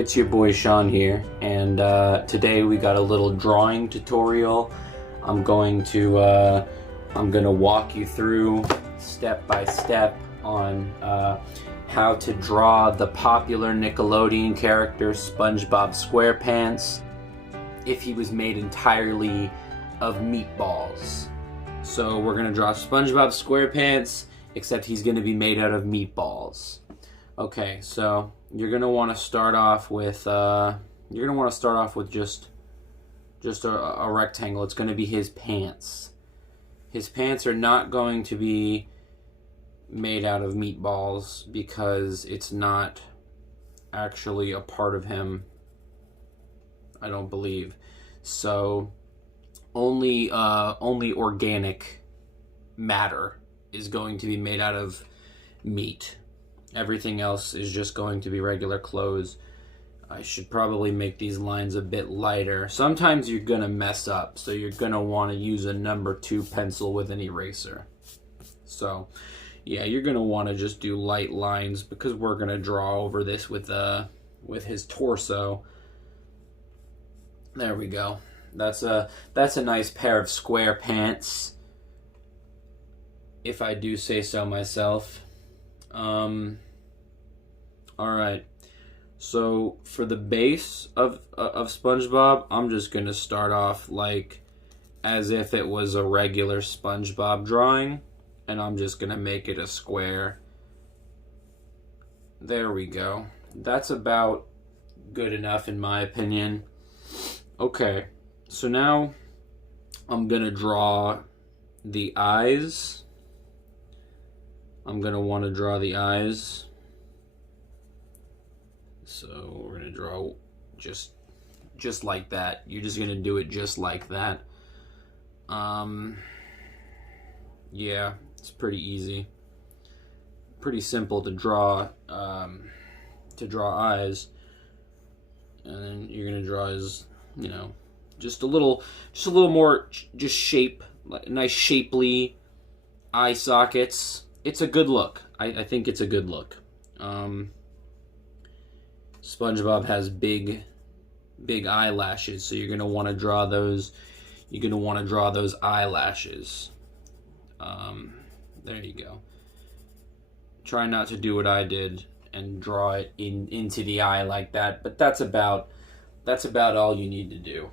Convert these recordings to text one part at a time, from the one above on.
it's your boy Sean here, and today we got a little drawing tutorial. I'm gonna walk you through step by step on how to draw the popular Nickelodeon character Spongebob SquarePants if he was made entirely of meatballs. So we're gonna draw Spongebob SquarePants, except he's gonna be made out of meatballs. Okay, so you're gonna want to start off with just a rectangle. It's gonna be his pants. His pants are not going to be made out of meatballs because it's not actually a part of him, I don't believe. So only organic matter is going to be made out of meat. Everything else is just going to be regular clothes. I should probably make these lines a bit lighter. Sometimes you're gonna mess up, so you're gonna want to use a number 2 pencil with an eraser. So yeah, you're gonna want to just do light lines because we're gonna draw over this with his torso. There we go. That's a nice pair of square pants, if I do say so myself. Alright, so for the base of SpongeBob, I'm just gonna start off like as if it was a regular SpongeBob drawing, and I'm just gonna make it a square. There we go. That's about good enough in my opinion. Okay, so now I'm gonna draw the eyes. I'm gonna want to draw the eyes. So we're gonna draw just like that. You're just gonna do it just like that. Yeah, it's pretty easy, pretty simple to draw eyes, and then you're gonna draw his, just a little more just shape, like nice shapely eye sockets. It's a good look. I think it's a good look. SpongeBob has big eyelashes, so you're gonna want to draw those. You're gonna want to draw those eyelashes. There you go. Try not to do what I did and draw it into the eye like that, but that's about all you need to do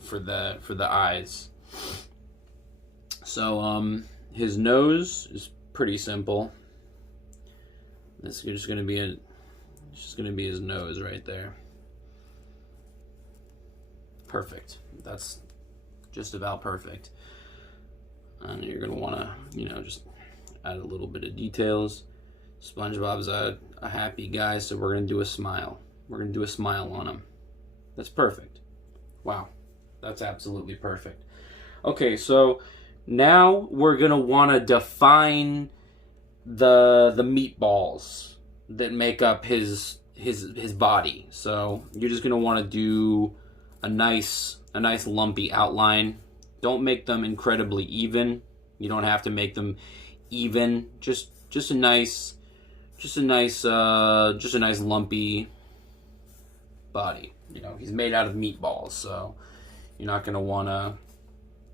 for the eyes. So his nose is pretty simple. This is just gonna be his nose right there. Perfect. That's just about perfect. And you're gonna wanna, just add a little bit of details. SpongeBob's a happy guy, so we're gonna do a smile. We're gonna do a smile on him. That's perfect. Wow, that's absolutely perfect. Okay, so now we're gonna wanna define the meatballs that make up his body. So you're just gonna want to do a nice lumpy outline. Don't make them incredibly even. You don't have to make them even. Just a nice lumpy body. He's made out of meatballs, so you're not gonna wanna.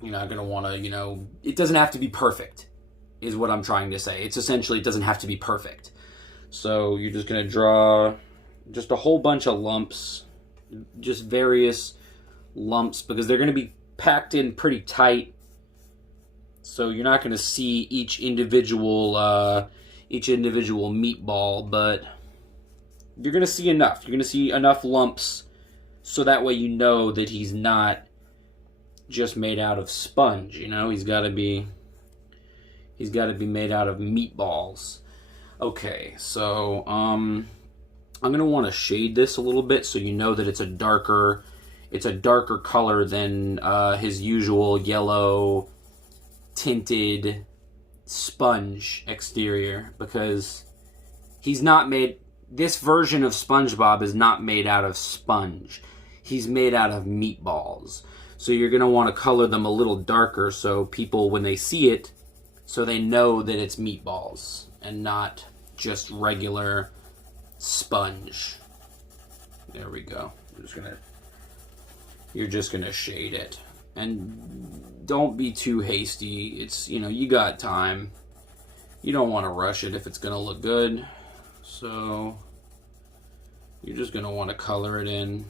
It doesn't have to be perfect, is what I'm trying to say. It's essentially, it doesn't have to be perfect. So you're just gonna draw just a whole bunch of lumps, just various lumps, because they're gonna be packed in pretty tight. So you're not gonna see each individual meatball, but you're gonna see enough. You're gonna see enough lumps, so that way you know that he's not just made out of sponge. He's got to be made out of meatballs. Okay, so I'm gonna want to shade this a little bit so you know that it's a darker color than his usual yellow tinted sponge exterior, because this version of SpongeBob is not made out of sponge. He's made out of meatballs. So you're gonna want to color them a little darker so people, when they see it, so they know that it's meatballs and not just regular sponge. There we go. You're just gonna shade it. And don't be too hasty. It's, you know, you got time. You don't want to rush it if it's gonna look good. So you're just gonna want to color it in.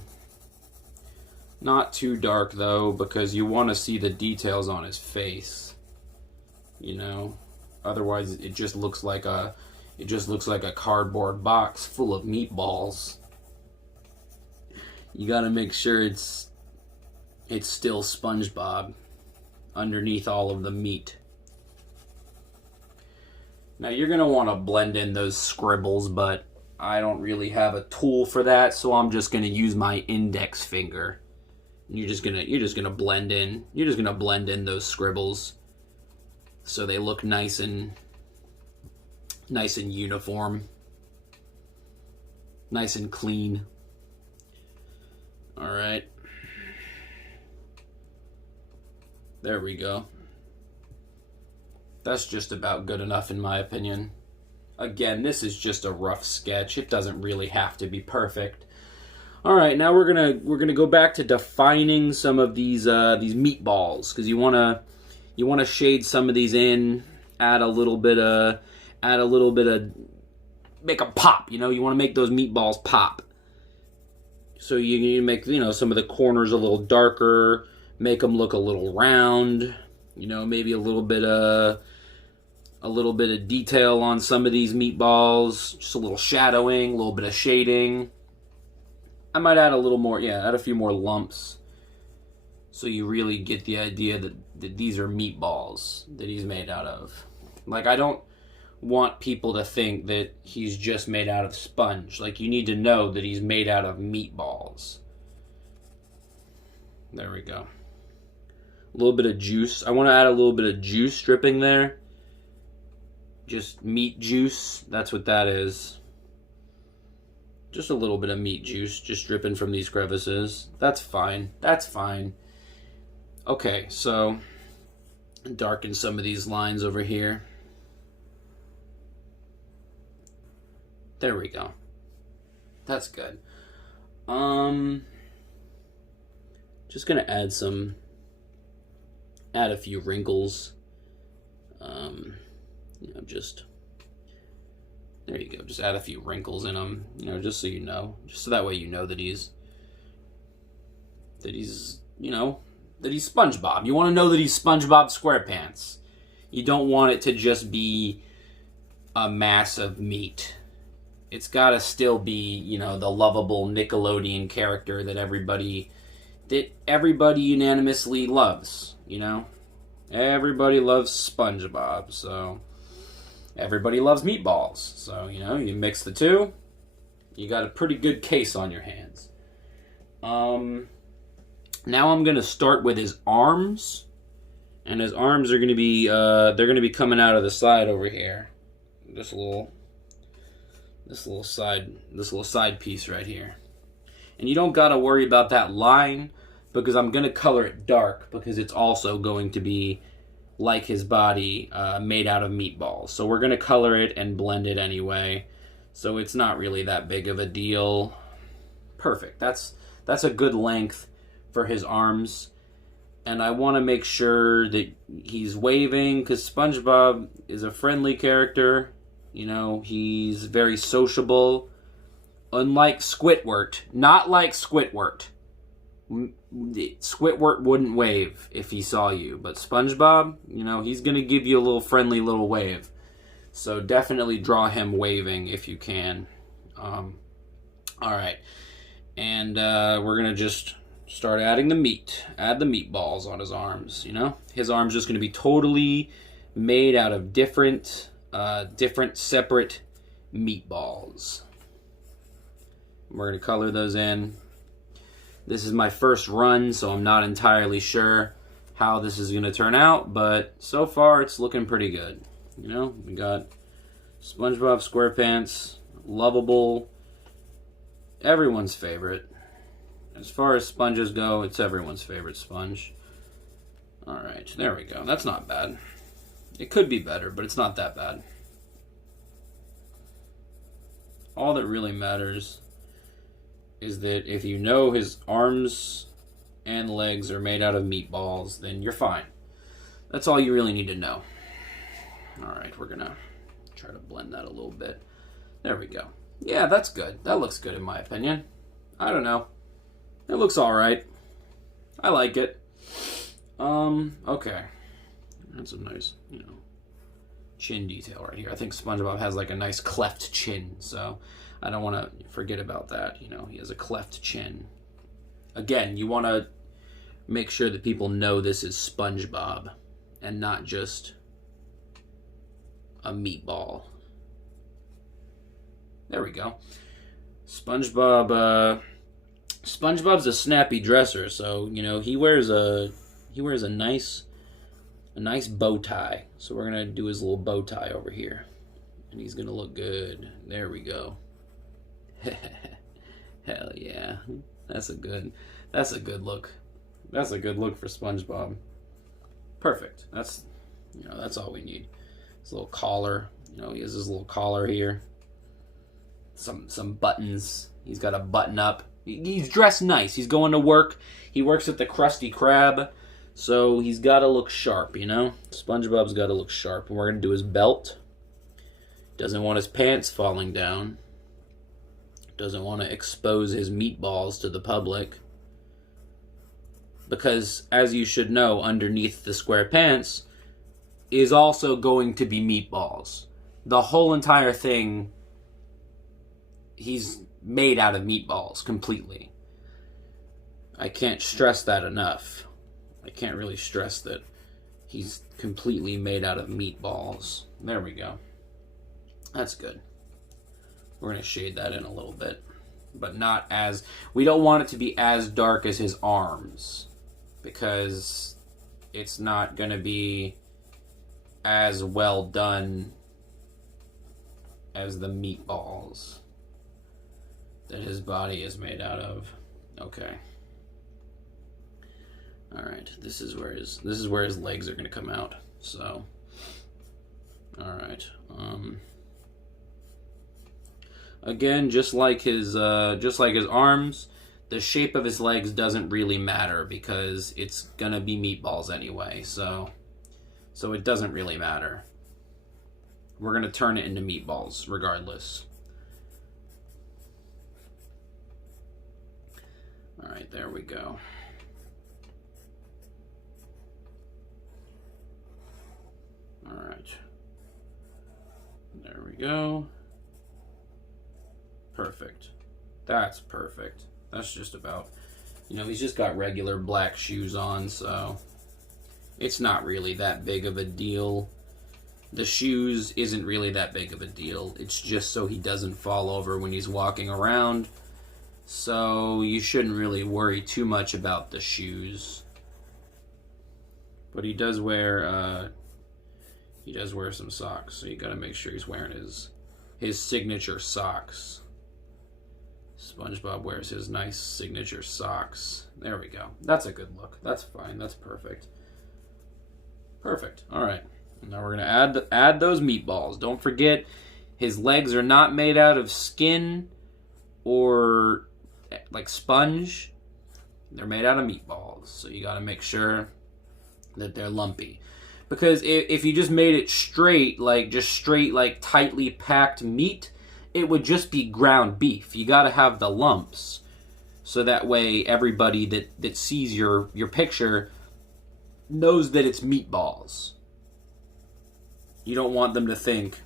Not too dark though, because you want to see the details on his face. You know, otherwise it just looks like a cardboard box full of meatballs. You got to make sure it's still SpongeBob underneath all of the meat. Now you're gonna want to blend in those scribbles, but I don't really have a tool for that, so I'm just gonna use my index finger. You're just gonna blend in. You're just gonna blend in those scribbles so they look nice and uniform, nice and clean. All right, there we go. That's just about good enough in my opinion. Again, this is just a rough sketch. It doesn't really have to be perfect. All right, now we're gonna go back to defining some of these meatballs, because you wanna shade some of these in, add a little bit of, make them pop. You know, you want to make those meatballs pop. So you make, you know, some of the corners a little darker, make them look a little round. You know, maybe a little bit of detail on some of these meatballs, just a little shadowing, a little bit of shading. I might add a little more, add a few more lumps, so you really get the idea that these are meatballs that he's made out of. Like, I don't want people to think that he's just made out of sponge. Like, you need to know that he's made out of meatballs. There we go. A little bit of juice. I want to add a little bit of juice dripping there. Just meat juice. That's what that is. Just a little bit of meat juice just dripping from these crevices. That's fine. That's fine. Okay, so darken some of these lines over here. There we go. That's good. Just gonna add a few wrinkles. You know, just there you go. Just add a few wrinkles in them. You know, just so you know, just so that way you know that he's SpongeBob. You want to know that he's SpongeBob SquarePants. You don't want it to just be a mass of meat. It's got to still be, you know, the lovable Nickelodeon character that everybody unanimously loves, you know? Everybody loves SpongeBob, so everybody loves meatballs. So, you know, you mix the two, you got a pretty good case on your hands. Now I'm going to start with his arms. And his arms are going to be, they're going to be coming out of the side over here. This little side piece right here. And you don't got to worry about that line, because I'm going to color it dark, because it's also going to be like his body, made out of meatballs. So we're going to color it and blend it anyway. So it's not really that big of a deal. Perfect. That's a good length for his arms. And I want to make sure that he's waving, because SpongeBob is a friendly character. You know, he's very sociable. Unlike Squidward. Not like Squidward. Squidward wouldn't wave if he saw you. But SpongeBob, you know, he's going to give you a little friendly little wave. So definitely draw him waving if you can. Alright. And we're going to just start adding the meat. Add the meatballs on his arms, you know? His arm's just going to be totally made out of different separate meatballs. We're going to color those in. This is my first run, so I'm not entirely sure how this is going to turn out, but so far it's looking pretty good. You know, we got SpongeBob SquarePants, lovable, everyone's favorite. As far as sponges go, it's everyone's favorite sponge. Alright, there we go. That's not bad. It could be better, but it's not that bad. All that really matters is that if you know his arms and legs are made out of meatballs, then you're fine. That's all you really need to know. All right, we're going to try to blend that a little bit. There we go. Yeah, that's good. That looks good in my opinion. I don't know. It looks all right. I like it. Okay. That's a nice, chin detail right here. I think SpongeBob has like a nice cleft chin, so I don't want to forget about that. He has a cleft chin. Again, you want to make sure that people know this is SpongeBob and not just a meatball. There we go. SpongeBob's a snappy dresser, so he wears a nice bow tie. So we're gonna do his little bow tie over here, and he's gonna look good. There we go. Hell yeah, that's a good look. That's a good look for SpongeBob. Perfect. That's all we need. His little collar. He has his little collar here. Some buttons. He's got a button up. He's dressed nice. He's going to work. He works at the Krusty Krab, so he's got to look sharp, SpongeBob's got to look sharp. And we're going to do his belt. Doesn't want his pants falling down. Doesn't want to expose his meatballs to the public. Because, as you should know, underneath the SquarePants is also going to be meatballs. The whole entire thing, he's made out of meatballs completely. I can't stress that enough. I can't really stress that he's completely made out of meatballs. There we go. That's good. We're going to shade that in a little bit. But not as... We don't want it to be as dark as his arms, because it's not going to be as well done as the meatballs that his body is made out of. Okay. All right. This is where his legs are going to come out. So, all right. Again, just like his arms, the shape of his legs doesn't really matter because it's going to be meatballs anyway. So it doesn't really matter. We're going to turn it into meatballs regardless. All right, there we go. All right. There we go. Perfect. That's perfect. That's just about, he's just got regular black shoes on, so it's not really that big of a deal. The shoes isn't really that big of a deal. It's just so he doesn't fall over when he's walking around. So you shouldn't really worry too much about the shoes. But he does wear some socks, so you got to make sure he's wearing his signature socks. SpongeBob wears his nice signature socks. There we go. That's a good look. That's fine. That's perfect. Perfect. All right. Now we're gonna add those meatballs. Don't forget, his legs are not made out of skin or like sponge. They're made out of meatballs. So you got to make sure that they're lumpy. Because if you just made it straight, like tightly packed meat, it would just be ground beef. You got to have the lumps, so that way everybody that sees your picture knows that it's meatballs. You don't want them to think,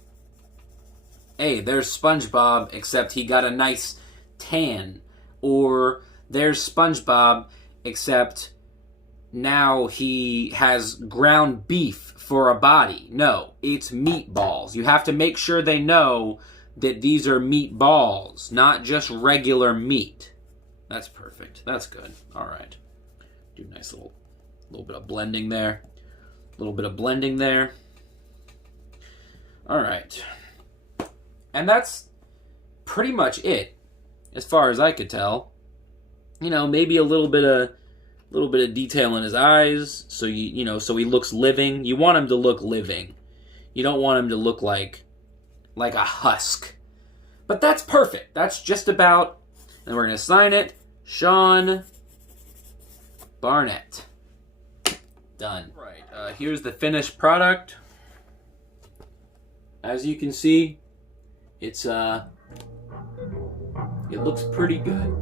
hey, there's SpongeBob, except he got a nice tan. Or there's SpongeBob, except now he has ground beef for a body. No, it's meatballs. You have to make sure they know that these are meatballs, not just regular meat. That's perfect. That's good. All right. Do a nice little bit of blending there. A little bit of blending there. All right. And that's pretty much it, as far as I could tell. Maybe a little bit of detail in his eyes, so so he looks living. You want him to look living. You don't want him to look like a husk. But that's perfect. That's just about And we're going to sign it, Sean Barnett. Done. Right, here's the finished product. As you can see, it's it looks pretty good.